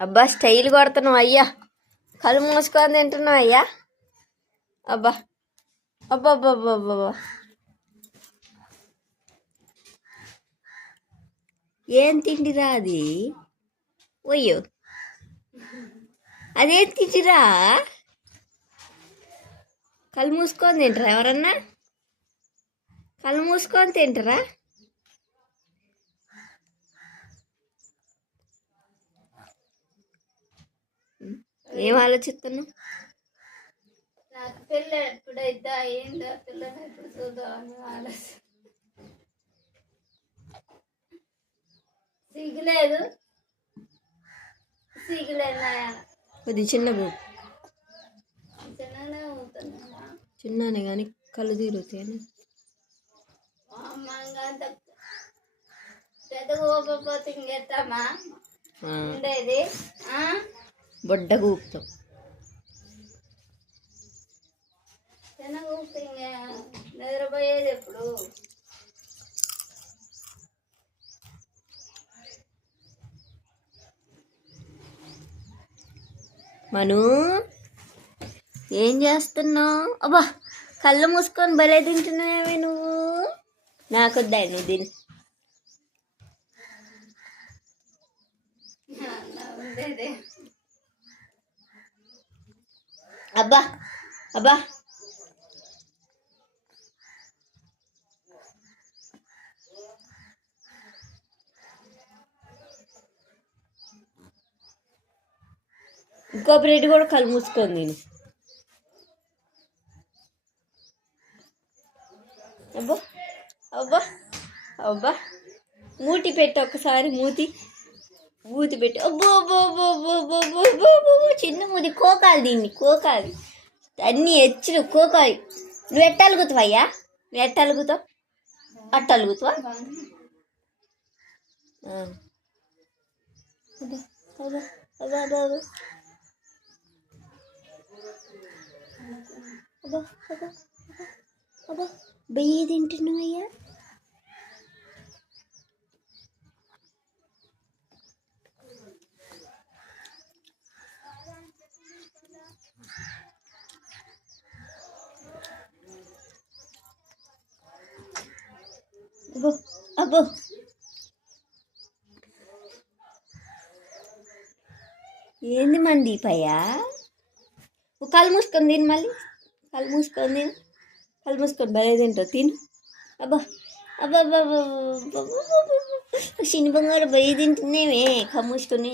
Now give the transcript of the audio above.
అబ్బా స్టైల్ కొడుతున్నావు అయ్యా. కళ్ళు మూసుకొని తింటున్నావు అయ్యా. అబ్బా అబ్బా అబ్బా అబ్బా అబ్బా. ఏం తిండిరా అది? ఒయ్యో, అదేం తిండిరా? కళ్ళు మూసుకొని తింటారా ఎవరన్నా? కళ్ళు మూసుకొని తింటారా? ఏం ఆలోచిస్తున్నావు? నాకు పెళ్ళి ఎప్పుడైతే అయిందో పిల్లని ఎప్పుడు చూద్దామని ఆలోచన. సిగ్గులేదు అది చిన్నగా చిన్ననే అవుతున్నా. చిన్ననే కానీ కళ్ళు తీరుతాయని పెద్దగా ఊపపోతే ఇంకెత్తామా ఉండేది. బొడ్డగా ఊపుతాం. చిన్నగా ఊపితే నిద్రపోయేది ఎప్పుడు? మను ఏం చేస్తున్నావు? అబ్బా కళ్ళు మూసుకొని భలే తింటున్నావే నువ్వు. నాకొద్దా, నువ్వు తిని. ఉండేది అబ్బా అబ్బా ఇంకో బ్రెడ్ కూడా కళ్ళు మూసుకొని తిను. అబ్బా అబ్బా అబ్బా మూతి పెట్టి ఒక్కసారి మూతి పెట్టి. అబ్బో అబ్బో అబ్బో అబ్బో అబ్బో అబ్బో అబ్బో. చిన్న మూతి కోకాలి, దీన్ని కోకాలి. అన్నీ ఎచ్చులు కోకాలి. నువ్వు ఎట్టలుగుతావు అయ్యా? నువ్వు ఎట్టలుగుతావు? అట్టలుగుతావా? అబ్బా అబ్బా అబ్బా అబ్బా అబ్బా అబ్బా అబ్బా అబ్బా బయ్యి తింటున్నావయ్యా. అబ్బో అబ్బో ఏంది మంది పయ్యా? కళ్ళు మూసుకొని తిను, మళ్ళీ కళ్ళు మూసుకొని తిను. కళ్ళు మూసుకొని భలే తింటావు, తిను. అబ్బా అబ్బా అబ్బా అబ్బా. శని బంగారు బయ్యి తింటున్నావే కళ్ళు మూసుకొని.